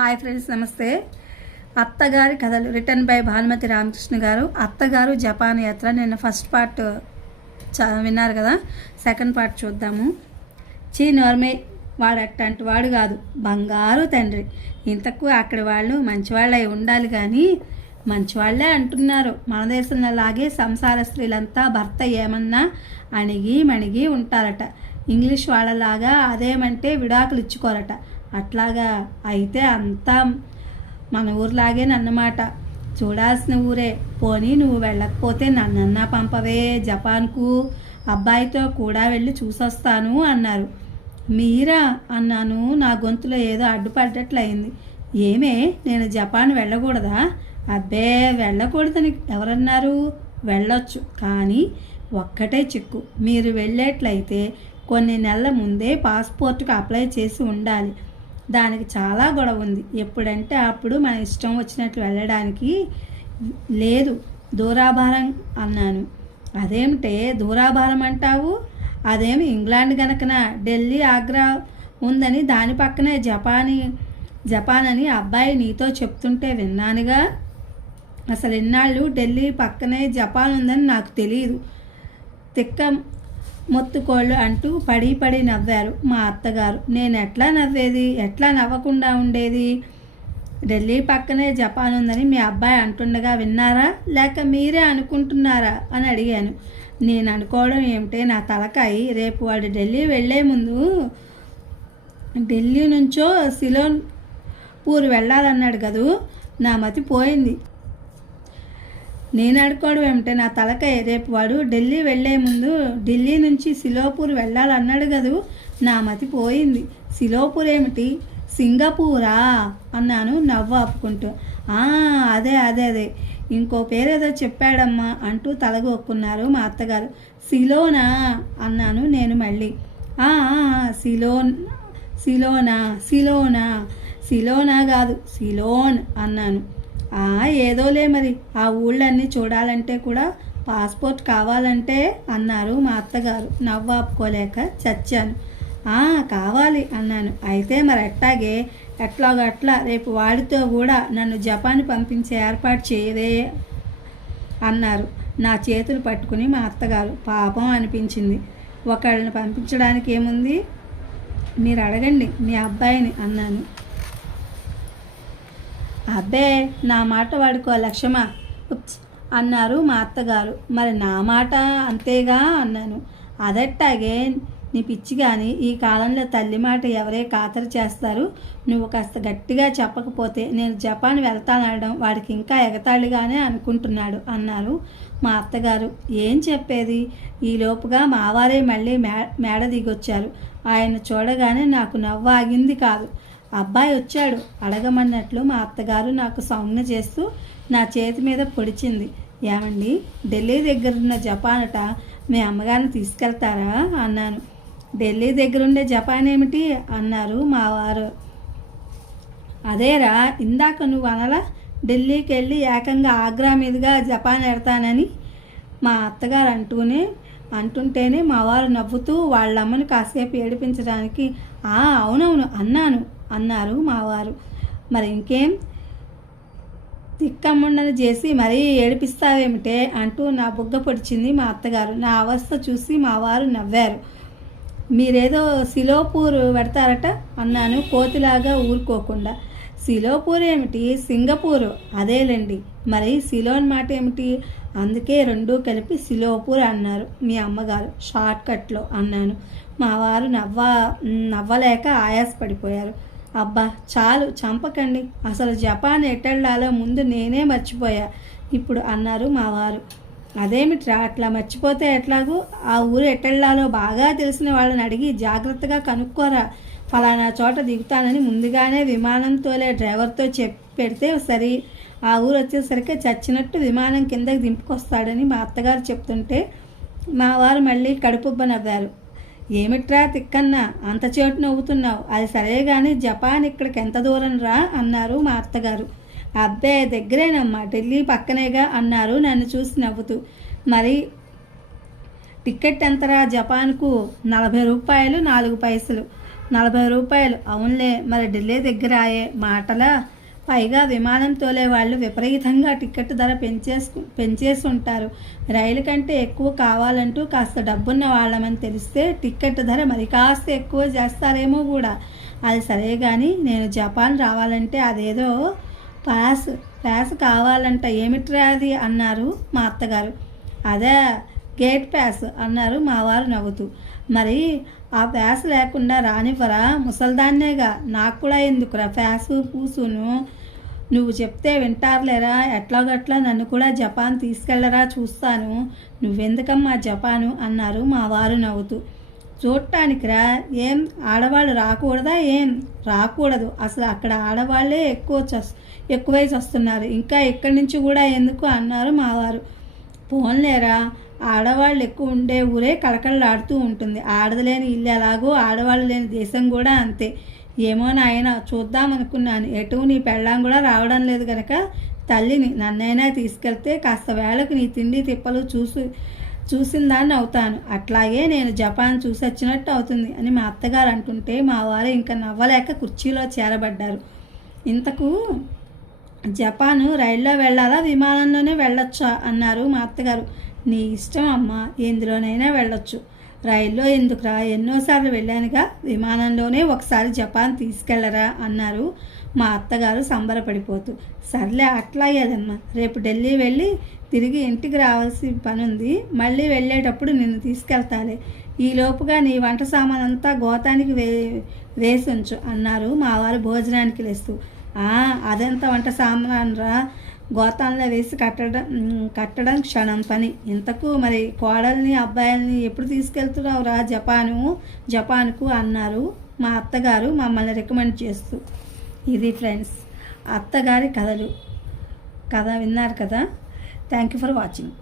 Hi friends నమస్తే. అత్తగారి కథలు రిటర్న్ బై భానుమతి రామకృష్ణ గారు. అత్తగారు జపాన్ యాత్ర. నిన్న ఫస్ట్ పార్ట్ చ విన్నారు కదా? సెకండ్ పార్ట్ చూద్దాము. చీ నోర్మే వాడు అట్టంటి వాడు కాదు. బంగారు తండ్రి. ఇంతకు అక్కడి వాళ్ళు మంచివాళ్ళై ఉండాలి కానీ మంచివాళ్ళే అంటున్నారు. మన దేశంలో లాగే సంసార స్త్రీలంతా భర్త ఏమన్నా అణిగి మణిగి ఉంటారట. ఇంగ్లీష్ వాళ్ళలాగా అదేమంటే విడాకులు ఇచ్చుకోరట అట్లాగా అయితే అంతా మన ఊర్లాగేనన్నమాట చూడాల్సిన ఊరే. పోనీ నువ్వు వెళ్ళకపోతే నన్నన్నా పంపవే. జపాన్కు అబ్బాయితో కూడా వెళ్ళి చూసొస్తాను అన్నారు. మీరా అన్నాను. నా గొంతులో ఏదో అడ్డుపడ్డట్లయింది. ఏమే? నేను జపాన్ వెళ్ళకూడదా? అబ్బే వెళ్ళకూడదని ఎవరన్నారు? వెళ్ళొచ్చు. కానీ ఒక్కటే చిక్కు. మీరు వెళ్ళేట్లయితే కొన్ని నెలల ముందే పాస్పోర్ట్కి అప్లై చేసి ఉండాలి. దానికి చాలా గొడవ ఉంది. ఎప్పుడంటే అప్పుడు మన ఇష్టం వచ్చినట్లు వెళ్ళడానికి లేదు. దూరాభారం అన్నాను. అదేమిటే దూరాభారం అంటావు? అదేమి ఇంగ్లాండ్ గనకన ఢిల్లీ ఆగ్రా ఉందని దాని పక్కనే జపానీ జపాన్ అని అబ్బాయి నీతో చెప్తుంటే విన్నానుగా? అసలు ఇన్నాళ్ళు ఢిల్లీ పక్కనే జపాన్ ఉందని నాకు తెలియదు తిక్క మొత్తుకోళ్ళు అంటూ పడి పడి నవ్వారు. మా అత్తగారు నేను ఎట్లా నవ్వేది? ఎట్లా నవ్వకుండా ఉండేది? ఢిల్లీ పక్కనే జపాన్ ఉందని మీ అబ్బాయి అంటుండగా విన్నారా? లేక మీరే అనుకుంటున్నారా? అని అడిగాను. నేను అనుకోవడం ఏమిటే? నా తలకాయి రేపు వాడు ఢిల్లీ వెళ్ళే ముందు ఢిల్లీ నుంచో సిలోన్ పూర్ వెళ్ళాలన్నాడు కదూ? నా మతి పోయింది. నేను అడుకోవడం ఏమిటే? నా తలకాయ. రేపు వాడు ఢిల్లీ వెళ్ళే ముందు ఢిల్లీ నుంచి సిలోపూర్ వెళ్ళాలన్నాడు కదూ? నా మతి పోయింది. సిలోపూర్ ఏమిటి? సింగపూరా అన్నాను నవ్వు ఆపుకుంటూ. అదే అదే అదే. ఇంకో పేరేదో చెప్పాడమ్మా అంటూ తలగొక్కున్నారు మా అత్తగారు. సిలోనా? అన్నాను నేను మళ్ళీ. సిలోన్ సిలోనా సిలోనా సిలోనా కాదు సిలోన్ అన్నాను. ఏదోలే మరి. ఆ ఊళ్ళన్నీ చూడాలంటే కూడా పాస్పోర్ట్ కావాలంటే అన్నారు మా అత్తగారు. నవ్వాపుకోలేక చచ్చాను. కావాలి అన్నాను. అయితే మరి అట్టాగే ఎట్లాగట్లా రేపు వాడితో కూడా నన్ను జపాన్ పంపించే ఏర్పాటు చేయదే అన్నారు. నా చేతులు పట్టుకుని మా అత్తగారు. పాపం అనిపించింది. ఒకళ్ళని పంపించడానికి ఏముంది? మీరు అడగండి మీ అబ్బాయిని అన్నాను. అబ్బే నా మాట వాడుకో లక్ష్మా. ఉప్స్ అన్నారు మా అత్తగారు. మరి నా మాట అంతేగా అన్నాను. అదట్టాగే నీ పిచ్చి కానీ ఈ కాలంలో తల్లి మాట ఎవరే ఖాతరు చేస్తారు? నువ్వు కాస్త గట్టిగా చెప్పకపోతే నేను జపాన్ వెళ్తానడం వాడికి ఇంకా ఎగతాళిగానే అనుకుంటున్నాడు అన్నారు మా అత్తగారు. ఏం చెప్పేది? ఈ లోపుగా మావారే మళ్ళీ మే మేడ దిగొచ్చారు. ఆయన చూడగానే నాకు నవ్వు ఆగింది కాదు. అబ్బాయి వచ్చాడు. అడగమన్నట్లు మా అత్తగారు నాకు సౌండ్ చేస్తూ నా చేతి మీద పొడిచింది. ఏమండి ఢిల్లీ దగ్గరున్న జపానట మీ అమ్మగారిని తీసుకెళ్తారా? అన్నాను. ఢిల్లీ దగ్గరుండే జపాన్ ఏమిటి? అన్నారు మా వారు. అదేరా ఇందాక నువ్వు అనలా ఢిల్లీకి వెళ్ళి ఏకంగా ఆగ్రా మీదుగా జపాన్ ఎడతానని? మా అత్తగారు అంటూనే అంటుంటేనే మా వారు నవ్వుతూ వాళ్ళమ్మను కాసేపు ఏడిపించడానికి ఆ అవునవును అన్నాను. అన్నారు మావారు. మరి ఇంకేం? తిక్కమ్ముండని చేసి మరీ ఏడిపిస్తావేమిటే అంటూ నా బుగ్గ పొడిచింది మా అత్తగారు. నా అవస్థ చూసి మా వారు నవ్వారు. మీరేదో సిలోపూర్ పెడతారట అన్నాను కోతిలాగా ఊరుకోకుండా. సిలోపూర్ ఏమిటి? సింగపూర్. అదేలేండి. మరి సిలోన్ మాట ఏమిటి? అందుకే రెండూ కలిపి సిలోపూర్ అన్నారు మీ అమ్మగారు. షార్ట్ కట్లో అన్నాను. మా వారు నవ్వ నవ్వలేక ఆయాసపడిపోయారు. అబ్బా చాలు చంపకండి. అసలు జపాన్ ఎట్టెళ్ళాలో ముందు నేనే మర్చిపోయా. ఇప్పుడు అన్నారు మా వారు. అదేమిట్రా అట్లా మర్చిపోతే ఎట్లాగూ? ఆ ఊరు ఎట్టెళ్ళాలో బాగా తెలిసిన వాళ్ళని అడిగి జాగ్రత్తగా కనుక్కోరా. ఫలానా చోట దిగుతానని ముందుగానే విమానం తోలే డ్రైవర్తో చెప్పి పెడితే సరి. ఆ ఊరు వచ్చేసరికి చచ్చినట్టు విమానం కిందకి దింపుకొస్తాడని మా అత్తగారు చెప్తుంటే మా వారు మళ్ళీ కడుపుబ్బ నవ్వారు. ఏమిట్రా తిక్కన్న అంత చేటు నవ్వుతున్నావు? అది సరే కానీ జపాన్ ఇక్కడికి ఎంత దూరం రా? అన్నారు మా అత్తగారు అబ్బే దగ్గరేనమ్మా ఢిల్లీ పక్కనేగా అన్నారు నన్ను చూసి నవ్వుతూ. మరి టికెట్ ఎంతరా జపాన్కు? నలభై రూపాయలు నాలుగు పైసలు. నలభై రూపాయలు అవునులే మరి ఢిల్లీ దగ్గర ఆయే మాటలా? పైగా విమానం తోలే వాళ్ళు విపరీతంగా టికెట్ ధర పెంచేసు పెంచేసి ఉంటారు రైలు కంటే ఎక్కువ కావాలంటూ కాస్త డబ్బున్న వాళ్ళమని తెలిస్తే టికెట్ ధర మరి కాస్త ఎక్కువ చేస్తారేమో కూడా. అది సరే కానీ నేను జపాన్ రావాలంటే అదేదో పాస్ పాస్ కావాలంట ఏమిట్రా అది అన్నారు మా అత్తగారు. అదే గేట్ ప్యాస్ అన్నారు మావారు నవ్వుతూ. మరి ఆ ప్యాస్ లేకుండా రానివ్వరా? ముసల్దాన్నేగా. నాకు కూడా ఎందుకురా ప్యాసు పూసును? నువ్వు చెప్తే వింటారులేరా? ఎట్లాగట్లా నన్ను కూడా జపాన్ తీసుకెళ్ళరా చూస్తాను. నువ్వెందుకమ్మా జపాను? అన్నారు మా వారు నవ్వుతూ. చూడటానికిరా ఏం? ఆడవాళ్ళు రాకూడదా? ఏం? రాకూడదు. అసలు అక్కడ ఆడవాళ్ళే ఎక్కువ చస్ ఎక్కువై వస్తున్నారు ఇంకా ఇక్కడి నుంచి కూడా ఎందుకు? అన్నారు మావారు. పోన్లేరా? ఆడవాళ్ళు ఎక్కువ ఉండే ఊరే కళకళలాడుతూ ఉంటుంది. ఆడదలేని ఇల్లు ఎలాగో ఆడవాళ్ళు లేని దేశం కూడా అంతే. ఏమో నాయన చూద్దాం అనుకున్నాను ఎటు నీ పెళ్ళాం కూడా రావడం లేదు కనుక తల్లిని నన్నైనా తీసుకెళ్తే కాస్త వేళకు నీ తిండి తిప్పలు చూసి చూసిన దాన్ని అవుతాను. అట్లాగే నేను జపాన్ చూసి వచ్చినట్టు అవుతుంది అని మా అత్తగారు అంటుంటే మా వారు ఇంకా నవ్వలేక కుర్చీలో చేరబడ్డారు. ఇంతకు జపాను రైల్లో వెళ్ళాలా? విమానంలోనే వెళ్ళొచ్చా? అన్నారు మా అత్తగారు. నీ ఇష్టం అమ్మ ఎందులోనైనా వెళ్ళొచ్చు. రైల్లో ఎందుకురా? ఎన్నోసార్లు వెళ్ళానుగా విమానంలోనే ఒకసారి జపాన్ తీసుకెళ్ళరా? అన్నారు మా అత్తగారు సంబరపడిపోతూ. సర్లే అట్లా అట్లాగేదమ్మా రేపు ఢిల్లీ వెళ్ళి తిరిగి ఇంటికి రావాల్సిన పని ఉంది మళ్ళీ వెళ్ళేటప్పుడు నిన్ను తీసుకెళ్తాలే. ఈ లోపుగా నీ వంట సామాన్ అంతా గోతానికి వే వేసి ఉంచు అన్నారు మా వారు భోజనానికి లేస్తూ. అదంతా వంట సామాన్ రా గోతాంలో వేసి కట్టడం కట్టడం క్షణం పని. ఇంతకు మరి కోడల్ని అబ్బాయిల్ని ఎప్పుడు తీసుకెళ్తున్నావు రా జపాను? జపాన్కు అన్నారు మా అత్తగారు మమ్మల్ని రికమెండ్ చేస్తూ. ఇది ఫ్రెండ్స్ అత్తగారి కథలు. కథ విన్నారు కదా? Thank you for watching.